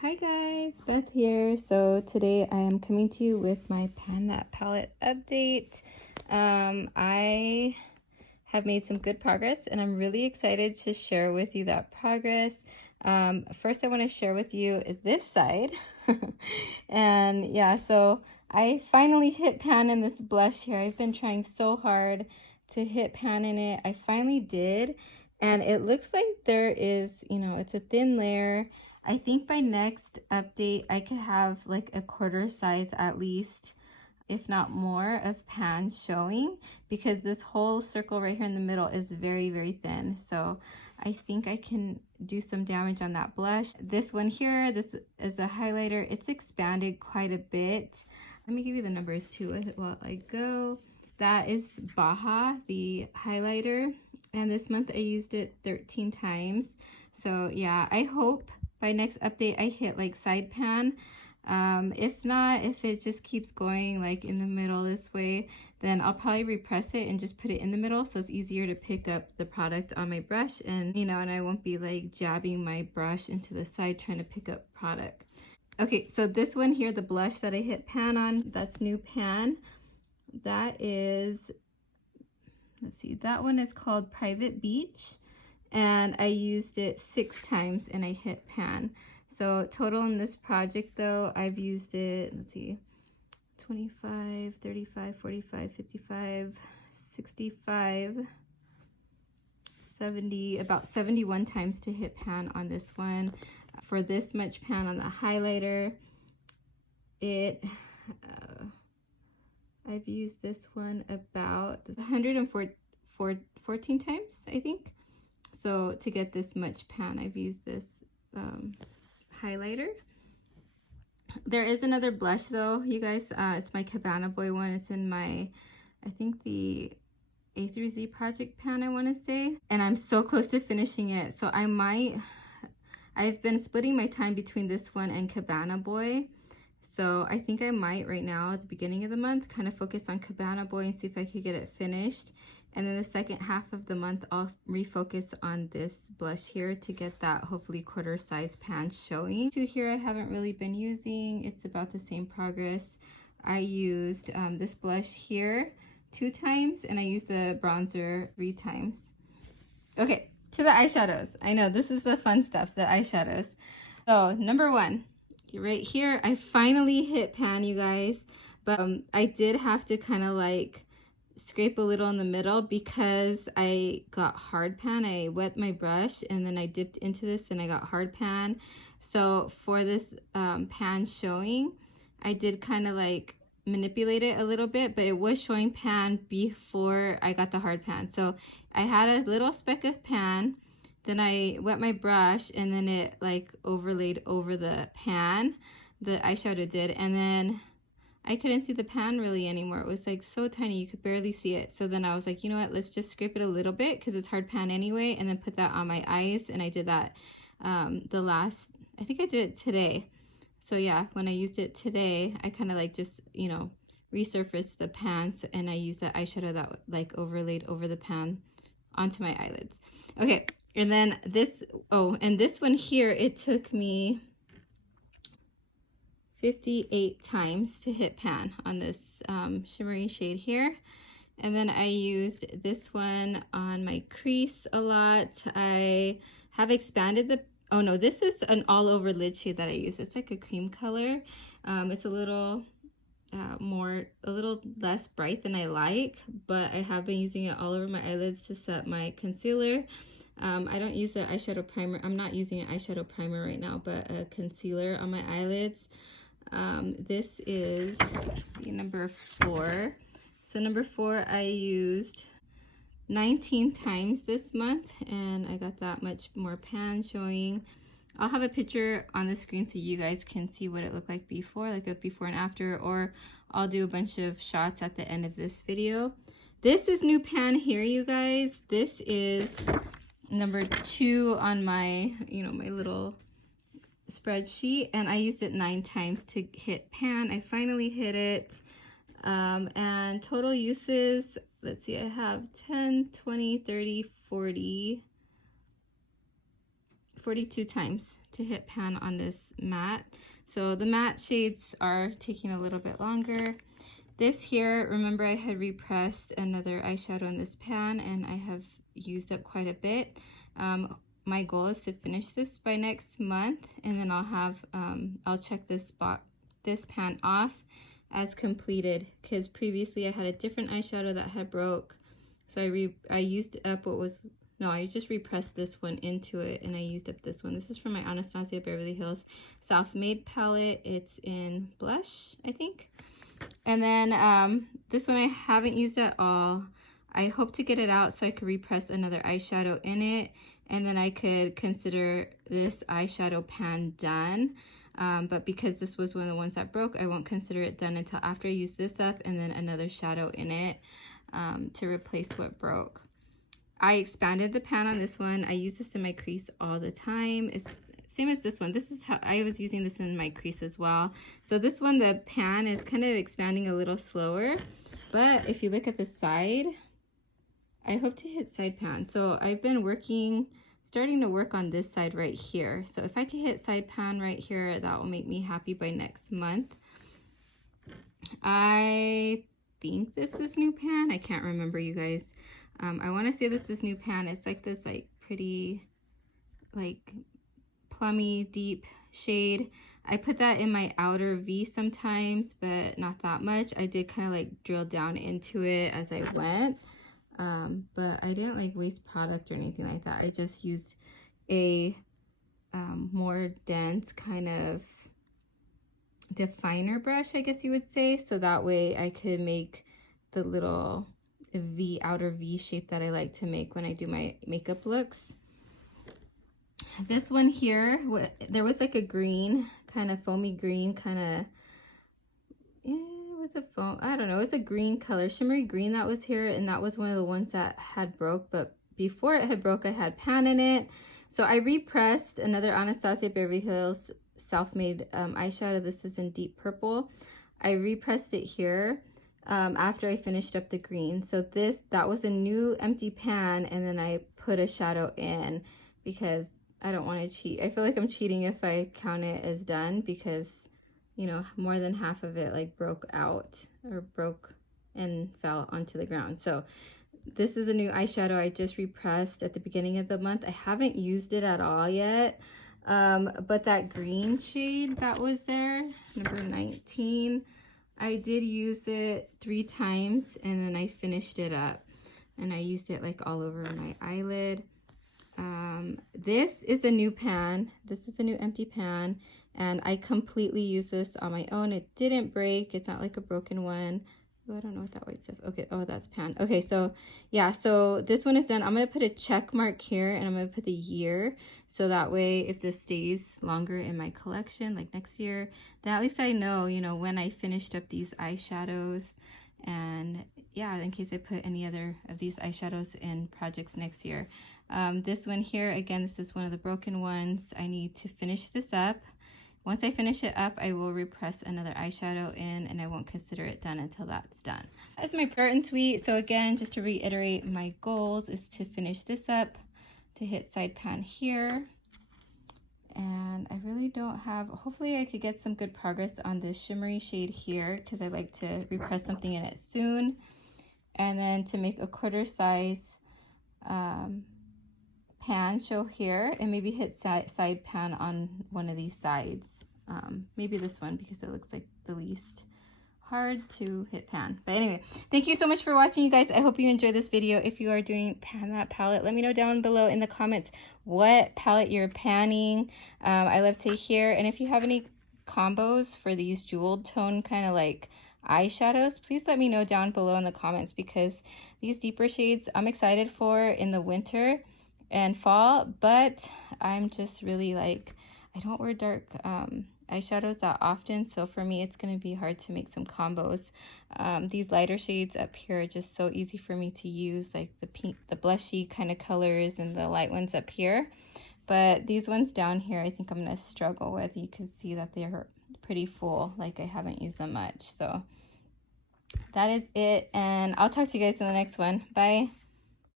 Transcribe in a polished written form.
Hi guys, Beth here. So today I am coming to you with my Pan That palette update. I have made some good progress and I'm really excited to share with you that progress. First I want to share with you this side. And yeah, so I finally hit pan in this blush here. I've been trying so hard to hit pan in it. I finally did. And it looks like there is, it's a thin layer. I think by next update, I could have like a quarter size at least, if not more, of pan showing, because this whole circle right here in the middle is very, very thin. So I think I can do some damage on that blush. This one here, this is a highlighter. It's expanded quite a bit. Let me give you the numbers too while I go. That is Baja, the highlighter. And this month I used it 13 times. So yeah, I hope by next update I hit like side pan. If not, if it just keeps going like in the middle this way, then I'll probably repress it and just put it in the middle so it's easier to pick up the product on my brush, and and I won't be like jabbing my brush into the side trying to pick up product. Okay, so this one here, the blush that I hit pan on, that's new pan. That is, let's see, that one is called Private Beach, and I used it 6 times and I hit pan. So total in this project though, I've used it, let's see, 25, 35, 45, 55, 65, 70, about 71 times to hit pan on this one. For this much pan on the highlighter, I've used this one about 114 times, I think. So to get this much pan, I've used this highlighter. There is another blush though, you guys. It's my Cabana Boy one. It's in my, I think the A through Z project pan, I want to say. And I'm so close to finishing it. So I've been splitting my time between this one and Cabana Boy. So I think I might right now at the beginning of the month kind of focus on Cabana Boy and see if I could get it finished. And then the second half of the month, I'll refocus on this blush here to get that hopefully quarter size pan showing. Two here I haven't really been using. It's about the same progress. I used this blush here 2 times and I used the bronzer 3 times. Okay, to the eyeshadows. I know this is the fun stuff, the eyeshadows. So number 1. Right here, I finally hit pan, you guys, but I did have to kind of like scrape a little in the middle because I got hard pan. I wet my brush and then I dipped into this and I got hard pan. So for this pan showing, I did kind of like manipulate it a little bit, but it was showing pan before I got the hard pan. So I had a little speck of pan. Then I wet my brush and then it like overlaid over the pan, the eyeshadow did, and then I couldn't see the pan really anymore. It was like so tiny, you could barely see it. So then I was like, you know what, let's just scrape it a little bit because it's hard pan anyway, and then put that on my eyes. And I did that I think I did it today. So yeah, when I used it today, I kind of like just, resurfaced the pan, and I used that eyeshadow that like overlaid over the pan onto my eyelids. Okay. And then this, and this one here, it took me 58 times to hit pan on this shimmery shade here. And then I used this one on my crease a lot. I have expanded the, oh no, this is an all over lid shade that I use. It's like a cream color. It's a little a little less bright than I like, but I have been using it all over my eyelids to set my concealer. I don't use the eyeshadow primer. I'm not using an eyeshadow primer right now, but a concealer on my eyelids. This is, let's see, number 4. So number 4 I used 19 times this month, and I got that much more pan showing. I'll have a picture on the screen so you guys can see what it looked like before, like a before and after, or I'll do a bunch of shots at the end of this video. This is new pan here, you guys. This is number 2 on my, my little spreadsheet, and I used it 9 times to hit pan. I finally hit it. And total uses, let's see, I have 10, 20, 30, 40, 42 times to hit pan on this matte. So the matte shades are taking a little bit longer. This here, remember I had repressed another eyeshadow in this pan and I have used up quite a bit. My goal is to finish this by next month, and then I'll have, I'll check this pan off as completed, because previously I had a different eyeshadow that had broke. So I used up what was, no, I just repressed this one into it and I used up this one. This is from my Anastasia Beverly Hills Self-Made palette. It's in blush, I think. And then this one I haven't used at all. I hope to get it out so I could repress another eyeshadow in it, and then I could consider this eyeshadow pan done. But because this was one of the ones that broke, I won't consider it done until after I use this up and then another shadow in it to replace what broke. I expanded the pan on this one. I use this in my crease all the time. It's same as this one. This is how I was using this in my crease as well. So this one, the pan is kind of expanding a little slower, but if you look at the side, I hope to hit side pan. So I've been starting to work on this side right here. So if I can hit side pan right here, that will make me happy by next month. I think this is new pan. I can't remember, you guys. I want to say this is new pan. It's like this pretty plummy deep shade. I put that in my outer V sometimes, but not that much. I did kind of drill down into it as I went. But I didn't waste product or anything like that. I just used a more dense kind of definer brush, I guess you would say, so that way I could make the little outer V shape that I like to make when I do my makeup looks. This one here, there was a green, kind of foamy green, kind of, I don't know, it's a green color, shimmery green that was here, and that was one of the ones that had broke, but before it had broke I had pan in it. So I repressed another Anastasia Beverly Hills Self-Made eyeshadow. This is in deep purple. I repressed it here after I finished up the green. So that was a new empty pan, and then I put a shadow in because I don't want to cheat. I feel like I'm cheating if I count it as done, because you know, more than half of it broke out or broke and fell onto the ground. So this is a new eyeshadow I just repressed at the beginning of the month. I haven't used it at all yet, but that green shade that was there, number 19, I did use it 3 times and then I finished it up and I used it all over my eyelid. This is a new pan. This is a new empty pan, and I completely used this on my own. It didn't break. It's not a broken one. Oh, I don't know what that white stuff. Okay, oh, that's pan. Okay, so yeah, so this one is done. I'm gonna put a check mark here, and I'm gonna put the year, so that way if this stays longer in my collection, next year, then at least I know, when I finished up these eyeshadows. And yeah, in case I put any other of these eyeshadows in projects next year. This one here, again, this is one of the broken ones. I need to finish this up. Once I finish it up, I will repress another eyeshadow in, and I won't consider it done until that's done. That's my Burton Suite. So again, just to reiterate, my goals is to finish this up, to hit side pan here. And I really don't have, hopefully I could get some good progress on this shimmery shade here, because I like to repress something in it soon. And then to make a quarter size pan show here, and maybe hit side pan on one of these sides. Maybe this one, because it looks like the least hard to hit pan. But anyway, thank you so much for watching, you guys. I hope you enjoyed this video. If you are doing pan that palette, let me know down below in the comments what palette you're panning. I love to hear. And if you have any combos for these jeweled tone kind of eyeshadows, please let me know down below in the comments, because these deeper shades I'm excited for in the winter and fall, but I'm just really I don't wear dark eyeshadows that often, so for me it's going to be hard to make some combos. These lighter shades up here are just so easy for me to use, the pink, the blushy kind of colors, and the light ones up here. But these ones down here I think I'm going to struggle with. You can see that they're pretty full, I haven't used them much. So that is it, and I'll talk to you guys in the next one. Bye.